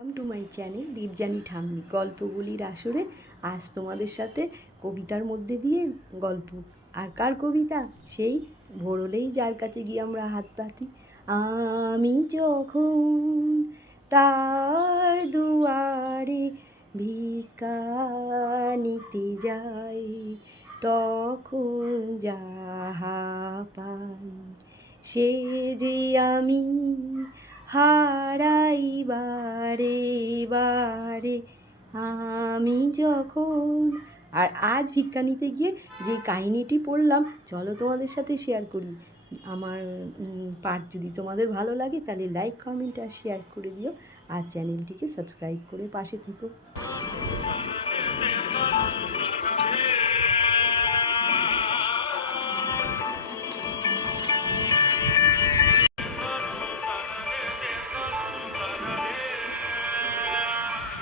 Welcome to my channel Dipjani ঠাম্মি গল্পগুলির আসরে আজ তোমাদের সাথে কবিতার মধ্যে দিয়ে গল্প। আর কার কবিতা? সেই ভোরলেই যার কাছে গিয়ে আমরা হাত পাতি আমি যখন তার দুয়ারে ভিক্ষা নিতে যাই, তখন যাহা পাই, সে যে আমি হারাই বারে বারে আমি যখন। আর আজ ভিক্ষা নিতে গিয়ে যে কাহিনিটি পড়লাম, চলো তোমাদের সাথে শেয়ার করি। আমার পাঠ যদি তোমাদের ভালো লাগে, তাহলে লাইক কমেন্ট আর শেয়ার করে দিও। আর চ্যানেলটিকে সাবস্ক্রাইব করে পাশে থেকো।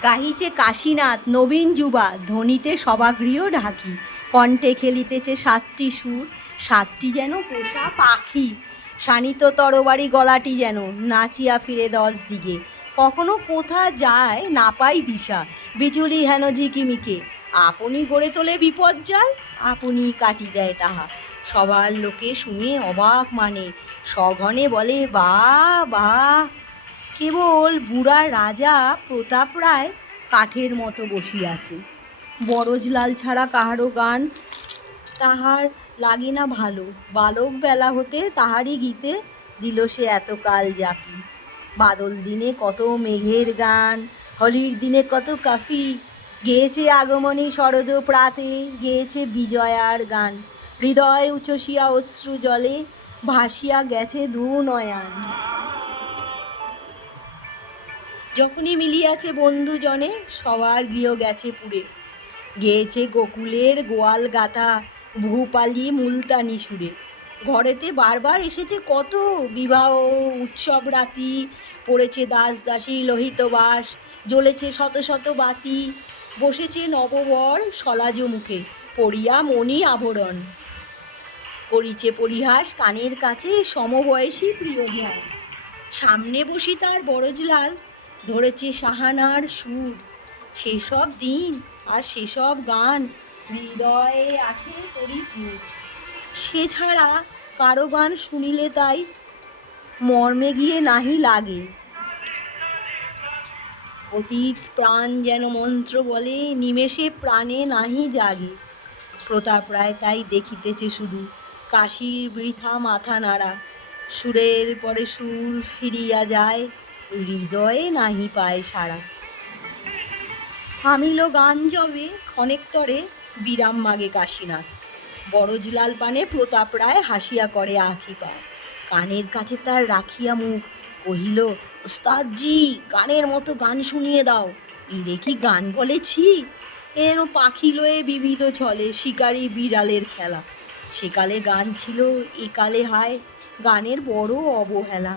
গাহিছে কাশীনাথ, নবীন যুবা ধ্বনিতে সভাগৃহ ঢাকি। কণ্ঠে খেলিতেছে সাতটি সুর, সাতটি যেন পোষা পাখি। শানিত তরবারি গলাটি যেন নাচিয়া ফিরে দশ দিকে কখনো কোথা যায় না পাই দিশা বিচুলি হেন ঝিকিমিকে। আপনি গড়ে তোলে বিপজ্জাল আপনি কাটি দেয় তাহা। সবার লোকে শুনে অবাক মানে সঘনে বলে বা বা কেবল বুড়া রাজা প্রতাপ রায় কাঠের মতো বসিয়াছে। বরজলাল ছাড়া কাহারও গান তাহার লাগে না ভালো। বালক বেলা হতে তাহারই গীতে দিল সে এতকাল জাপি। বাদল দিনে কত মেঘের গান, হোলির দিনে কত কাফি। গেয়েছে আগমনী শরদ প্রাতে, গেয়েছে বিজয়ার গান। হৃদয় উচ্ছ্বসিয়া অশ্রু জলে ভাসিয়া গেছে দু নয়ান। যখনই মিলিয়াছে বন্ধুজনে, সবার গৃহ গেছে পুরে গেয়েছে গোকুলের গোয়াল গাথা ভূপালি মুলতানি সুরে। ঘরেতে বারবার এসেছে কত বিবাহ, উৎসব রাতি, পড়েছে দাস দাসী লোহিত বাস, জ্বলেছে শত শত বাতি, বসেছে নববর সলাজ মুখে, পড়িয়া মণি আভরণ করিছে পরিহাস কানের কাছে সমবয়সী প্রিয় ধ্যান সামনে বসি তার বরজলাল ধরেছে সাহানার সুর। সেসব দিন আর সেসব গান হৃদয়ে আছে পরিপূর। সে ছাড়া কারও গান শুনিলে তাই মর্মে গিয়ে নাহি লাগে। অতীত প্রাণ যেন মন্ত্র বলে, নিমেষে প্রাণে নাহি জাগে। প্রতাপ রায় তাই দেখিতেছে শুধু কাশির বৃথা মাথা নাড়া। সুরের পরে সুর ফিরিয়া যায় হৃদয়ে নাহি পায় সারা থামিল গান জবে, ক্ষণেক তরে বিরাম মাগে কাশীনাথ বড়জলাল পানে প্রতাপ রায় হাসিয়া করে আঁকি পায়। কানের কাছে তার রাখিয়া মুখ, কহিল, ওস্তাদজি, গানের মতো গান শুনিয়ে দাও। এরে কি গান বলেছি এন পাখি লয়ে বিবিধ ছলে শিকারি বিড়ালের খেলা। সেকালে গান ছিল, একালে হায়, গানের বড় অবহেলা।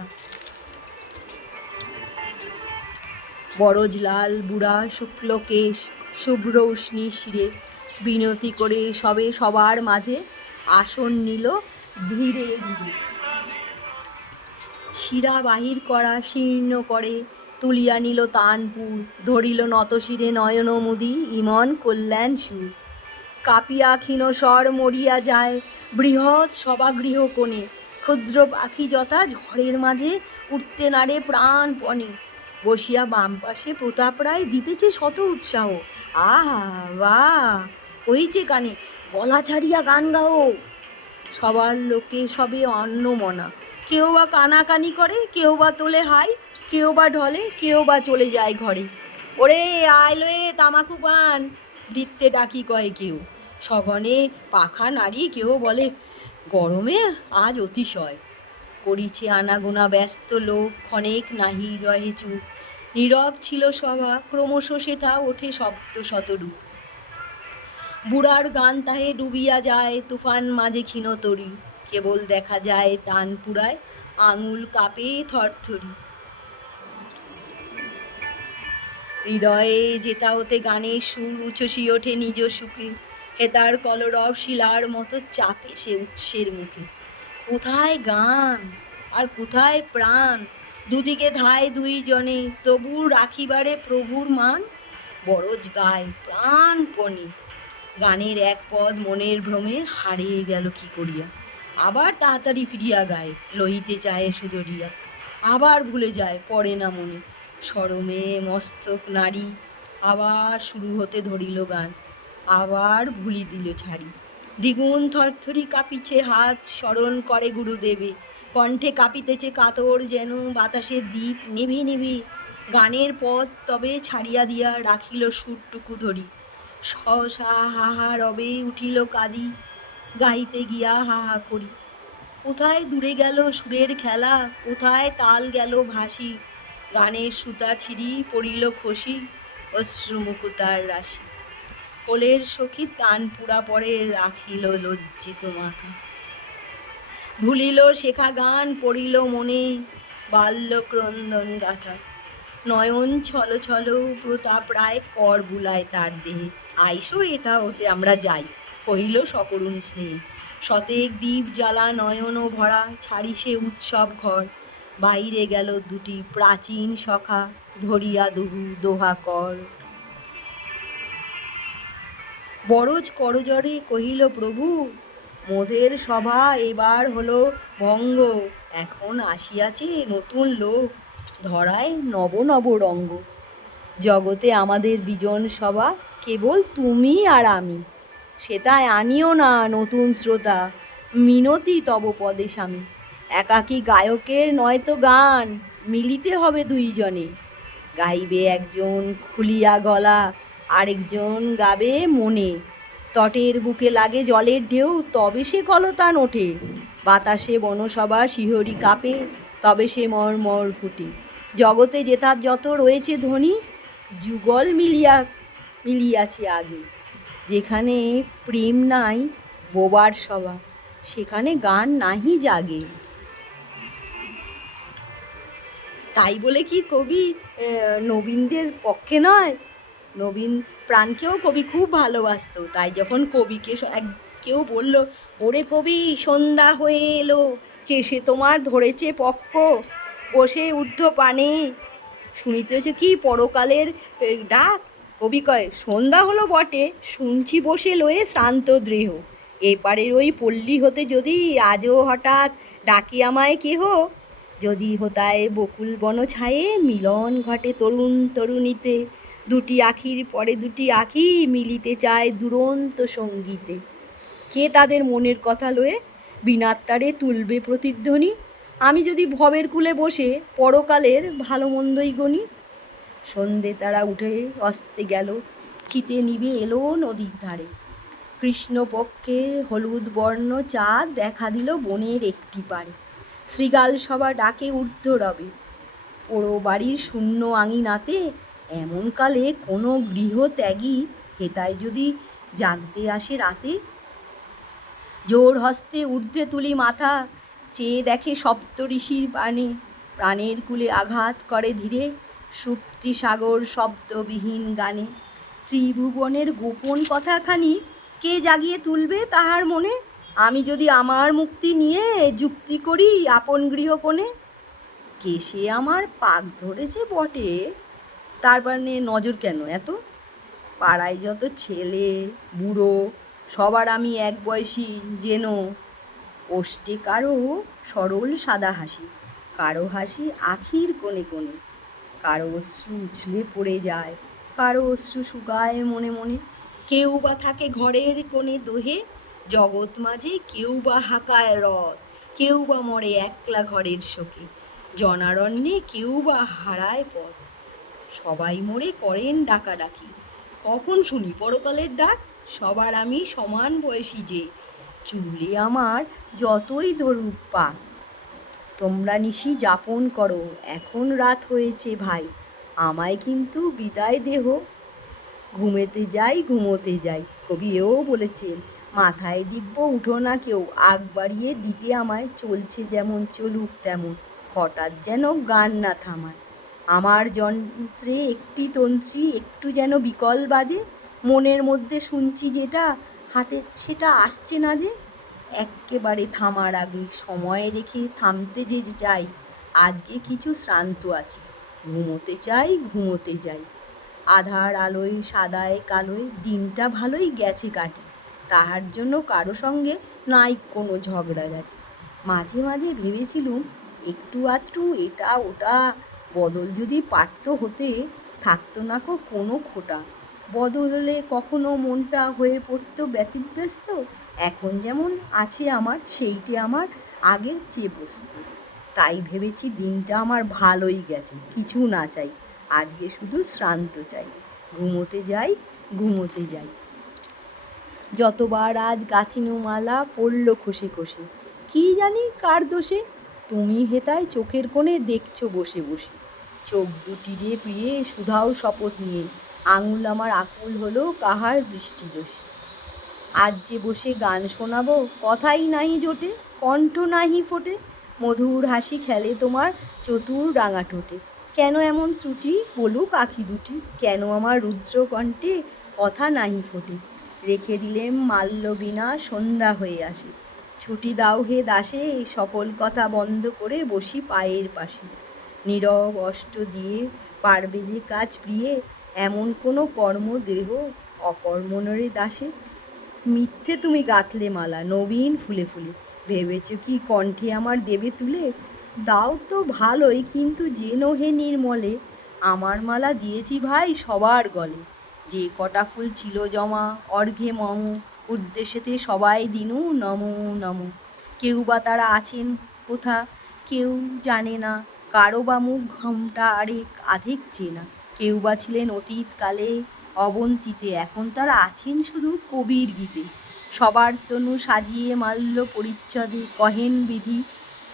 বরজলাল বুড়া শুক্লকেশ শুভ্র, উষ্ণী শিরে বিনতি করে সবে সবার মাঝে আসন নিল ধীরে ধীরে। শিরা বাহির করা শীর্ণ করে তুলিয়া নিল তানপুর, ধরিল নতশিরে নয়ন মুদি, ইমন কল্যাণ সুর। কাপিয়া ক্ষীণ স্বর মরিয়া যায় বৃহৎ সভাগৃহ কোণে, ক্ষুদ্র পাখি যথা ঝড়ের মাঝে উঠতে নাড়ে প্রাণপণে। বসিয়া বাম পাশে প্রতাপ রায় দিতেছে শত উৎসাহ। আহা, বাহ! হইছে কানে গলা ছাড়িয়া গান গাও। সবার লোকে সবে অন্নমনা। কেউ বা কানাকানি করে, কেউ বা তোলে হাই, কেউ বা ঢলে, কেউ বা চলে যায় ঘরে। ওরে আইলো এ তামাকু পান, বৃত্তে ডাকি কয় কেউ। সগনে পাখা নাড়ি কেউ বলে, গরমে আজ অতিশয়। করিছে আনাগোনা, ব্যস্ত লোক, ক্ষণেক নাহি রহে চুপ। নীরব ছিল সভা, ক্রমশ সে তা ওঠে শব্দ শতরূপ। বুড়ার গান তাহে ডুবিয়া যায়, তুফান মাঝে ক্ষীণতরি কেবল দেখা যায় তান পুরায়, আঙুল কাঁপে থরথরি হৃদয়ে যেতা হতে গানের সুর উচ্ছ্বসি ওঠে নিজ সুখে। হেতার কলরব শিলার মতো চাপে সে উৎসের মুখে। কোথায় গান? আর কোথায় প্রাণ? দুদিকে ধায় দুইজনে, তবু রাখিবারে প্রভুর মান? বরজ গায় প্রাণপণে গানের এক পদ মনের ভ্রমে হারিয়ে গেল কি করিয়া? আবার তাড়াতাড়ি ফিরিয়া গায় লহিতে চায় সুদরিয়া। আবার ভুলে যায়, পড়ে না মনে। সরমে মস্তক নারী, আবার শুরু হতে ধরিল গান। আবার ভুলি দিল ছাড়ি। দ্বিগুণ থরথরি কাঁপিছে হাত স্মরণ করে গুরুদেবে। কণ্ঠে কাঁপিতেছে কাতর যেন বাতাসের দ্বীপ নেবে নেবে গানের পথ তবে ছাড়িয়া দিয়া রাখিল সুরটুকু ধরি। সহসা হাহা রবে উঠিল কাদি গাইতে গিয়া হাহা করি। কোথায় দূরে গেল সুরের খেলা, কোথায় তাল গেল ভাসি। গানের সুতা ছিঁড়ি পড়িল খসি অশ্রু মুকুতার রাশি। কোলের সখী তান পুরা রাখিল লজ্জিত মাথা। ভুলিল শেখা গান, পড়িল মনে বাল্য ক্রন্দন গাথা। নয়ন ছল ছল প্রতাপ রায় কর বুলায় তার দেহে। আইসো এথা হতে আমরা যাই, কহিল সকরুণ স্নেহে। শতেক দ্বীপ জ্বালা নয়ন ভরা ছাড়ি সে উৎসব ঘর। বাইরে গেল দুটি প্রাচীন সখা, ধরিয়া দুহু দোহা কর। বড়জ করজরে কহিল, প্রভু, মোদের সভা এবার হলো ভঙ্গ। এখন আসিয়াছে নতুন লোক, ধরায় নব নব রঙ্গ। জগতে আমাদের বিজন সভা কেবল তুমি আর আমি। সেটায় আনিও না নতুন শ্রোতা, মিনতি তব পদে স্বামী। একাকী গায়কের নয়তো গান, মিলিতে হবে দুইজনে। গাইবে একজন খুলিয়া গলা আরেকজন গাবে মনে। তটের বুকে লাগে জলের ঢেউ, তবে সে কলতান ওঠে। বাতাসে বনসভা শিহরি কাঁপে, তবে সে মর্মর ফুটে। জগতে যেতার যত রয়েছে ধ্বনি, যুগল মিলিয়া, মিলিয়াছে আগে। যেখানে প্রেম নাই, বোবার সভা, সেখানে গান নাহি জাগে। তাই বলে কি কবি নবীনদের পক্ষে নয়? নবীন প্রাণকেও কবি খুব ভালোবাসতো। তাই যখন কবিকে এক কেউ বলল, ওরে কবি, সন্ধ্যা হয়ে এলো কে সে তোমার ধরেছে পক্ষ বসে ঊর্ধ্ব পানে। শুনিতেছে কি পরকালের ডাক? কবি কয়, সন্ধ্যা হলো বটে, শুনছি বসে লয়ে শ্রান্ত দৃহ। এপারের ওই পল্লী হতে যদি আজও হঠাৎ ডাকি আমায় কেহ, যদি হোতায় বকুল বন ছায়ে মিলন ঘটে তরুণ তরুণীতে। দুটি আখির পরে দুটি আখি মিলিতে চায় দুরন্ত সঙ্গীতে। কে তাদের মনের কথা লয়ে বিনাত্তারে তুলবে প্রতিধ্বনি? আমি যদি ভবের কুলে বসে পরকালের ভালো মন্দই গণি। সন্ধে তারা উঠে অস্তে গেল, চিতে নিবে এলো নদীর ধারে। কৃষ্ণপক্ষে হলুদ বর্ণ চাঁদ দেখা দিল বনের একটি পারে। শ্রীগাল সভা ডাকে ঊর্ধ্ব রবে পোড়ো বাড়ির শূন্য আঙিনাতে এমনকালে কোনো গৃহত্যাগী হেতায় যদি জাগতে আসে রাতে? জোর হস্তে ঊর্ধ্বে তুলি মাথা, চেয়ে দেখে সপ্ত ঋষির পানে প্রাণের কুলে আঘাত করে ধীরে, সুপ্তি সাগর শব্দবিহীন গানে। ত্রিভুবনের গোপন কথাখানি কে জাগিয়ে তুলবে তাহার মনে? আমি যদি আমার মুক্তি নিয়ে যুক্তি করি আপন গৃহকোণে? কে সে আমার পাক ধরেছে বটে? তার মানে নজর কেন? এত পাড়ায় যত ছেলে, বুড়ো, সবার আমি এক বয়সী যেন। ওষ্ঠে কারও সরল সাদা হাসি, কারও হাসি আখির কোণে কোণে। কারও অশ্রু উছলে পড়ে যায়, কারও অশ্রু শুকায় মনে মনে। কেউ বা থাকে ঘরের কোণে দোহে, জগৎ মাঝে কেউ বা হাঁকায় রথ, কেউ বা মরে একলা ঘরের শোকে। জনারণ্যে কেউ বা হারায় পথ। সবাই মোরে করেন ডাকাডাকি। কখন শুনি পরকালের ডাক? সবার আমি সমান বয়সী যে। চুলে আমার যতই ধরুক পা। তোমরা নিশি যাপন করো, এখন রাত হয়েছে ভাই। আমায় কিন্তু বিদায় দেহ। ঘুমেতে যাই, ঘুমোতে যাই। কবি এও বলেছেন, মাথায় দিব্য উঠো না কেউ। আগ বাড়িয়ে দিতে আমায় চলছে যেমন চলুক তেমন। হঠাৎ যেন গান না থামায়। আমার যন্ত্রে একটি তন্ত্রী একটু যেন বিকল বাজে, মনের মধ্যে শুনছি যেটা, হাতে সেটা আসছে না যে। এক্কেবারে থামার আগে সময় রেখে থামতে যে যাই আজকে কিছু শ্রান্ত আছে। ঘুমোতে চাই, ঘুমোতে যাই। আধার আলোয়, সাদায় কালোয় দিনটা ভালোই গেছে কাটে। তাহার জন্য কারও সঙ্গে নাই কোনো ঝগড়াঝাটি। মাঝে মাঝে ভেবেছিলুম, একটু আধটু এটা ওটা বদল যদি পারত হতে, থাকতো না কো কোনো খোটা। বদল হলে কখনো মনটা হয়ে পড়তো ব্যতিব্যস্ত, এখন যেমন আছে আমার, সেইটি আমার আগের চেয়ে বস্তু। তাই ভেবেছি দিনটা আমার ভালোই গেছে, কিছু না চাই, আজকে শুধু শ্রান্ত চাই। ঘুমোতে যাই ঘুমোতে যাই। যতবার আজ মালা পড়ল খসে খসে, কি জানি কার দোষে, তুমি হেতায় চোখের কোণে দেখছ বসে বসে। চোখ দুটি দিয়ে প্রিয়ে সুধাও শপথ নিয়ে। আঙুল আমার আকুল হলো কাহার বৃষ্টি দোষে। আজ যে বসে গান শোনাবো, কথাই নাহি জোটে, কণ্ঠ নাহি ফোটে। মধুর হাসি খেলে তোমার চতুর রাঙা ঠোঁটে। কেন এমন ত্রুটি বলুক আখি দুটি। কেন আমার রুদ্র কণ্ঠে কথা নাহি ফোটে। রেখে দিলেম মাল্য বিনা সন্ধ্যা হয়ে আসে। ছুটি দাও হে দাসে, সকল কথা বন্ধ করে বসি পায়ের পাশে। নীরব অষ্ট দিয়ে পারবে যে কাজ প্রিয়ে, এমন কোনো কর্ম দেহ অকর্মণরে দাসে। মিথ্যে তুমি গাঁথলে মালা, নবীন ফুলে ফুলে, ভেবেছ কি কণ্ঠে আমার দেবে তুলে? দাও তো ভালোই, কিন্তু যে নহে নির্মলে, আমার মালা দিয়েছি ভাই সবার গলে। যে কটা ফুল ছিল জমা, অর্ঘে মম, উদ্দেশ্যেতে সবাই দিনু নমো নমো। কেউ বা তারা আছেন কোথা, কেউ জানে না কারও বা মুখ ঘমটা আরেক, আধেক চেনা। কেউ বা ছিলেন অতীতকালে অবন্তীতে, এখন তারা আছেন শুধু কবির গীতে। সবার তনু সাজিয়ে মাল্য পরিচ্ছদে, কহেন বিধি,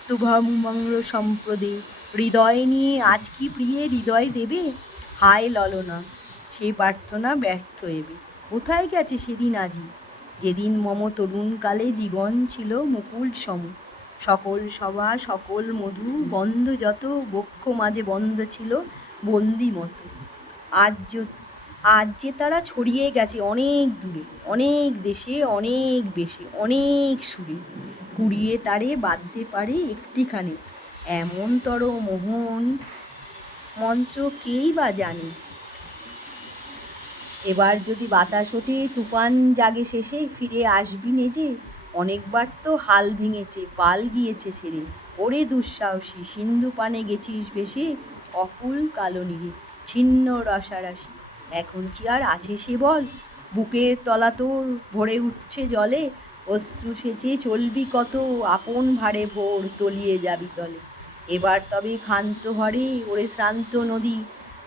তুভমঙ্গ সম্প্রদে, হৃদয় নিয়ে আজ কি প্রিয়ে হৃদয় দেবে? হায় ললনা সেই প্রার্থনা ব্যর্থ এবে। কোথায় গেছে সেদিন আজি? যেদিন মম তরুণকালে জীবন ছিল মুকুল সম। সকল সভা, সকল মধু, বন্ধ যত, বক্ষ মাঝে বন্ধ ছিল বন্দি মতো। আজ আজ যে তারা ছড়িয়ে গেছে অনেক দূরে, অনেক দেশে, অনেক বেশে, অনেক সুরে। কুড়িয়ে তারে বাঁধতে পারে একটিখানে এমনতর মোহন মঞ্চ কেই বা জানে। এবার যদি বাতাস ওঠে, তুফান জাগে শেষে, ফিরে আসবি নে যে অনেকবার তো হাল ভেঙেছে, পাল গিয়েছে ছেড়ে। ওরে দুঃসাহসী, সিন্ধু পানে গেছিস ভেসে? অকুল কালো নীরে, ছিন্ন রসারাশি এখন কি আর আছে সে বল? বুকের তলা তোর ভরে উঠছে জলে। অশ্রু সেচে চলবি কত? আপন ভারে ভোর তলিয়ে যাবি তলে। এবার তবে ক্ষান্ত হরে ওরে শ্রান্ত নদী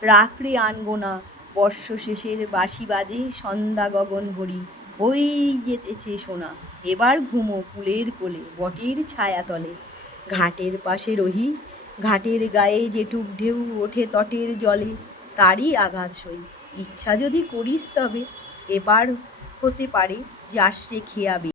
রাখরে আনব না বর্ষ শেষের বাঁশি বাজে, সন্ধ্যা গগন ভরি। ওই যেতেছে সোনা, এবার ঘুমো কুলের কোলে, বটের ছায়া তলে। ঘাটের পাশে রহি, ঘাটের গায়ে যেটুক ঢেউ ওঠে তটের জলে, তারই আঘাত সই। ইচ্ছা যদি করিস তবে, এবার হতে পারে, যাস রে খেয়াবে।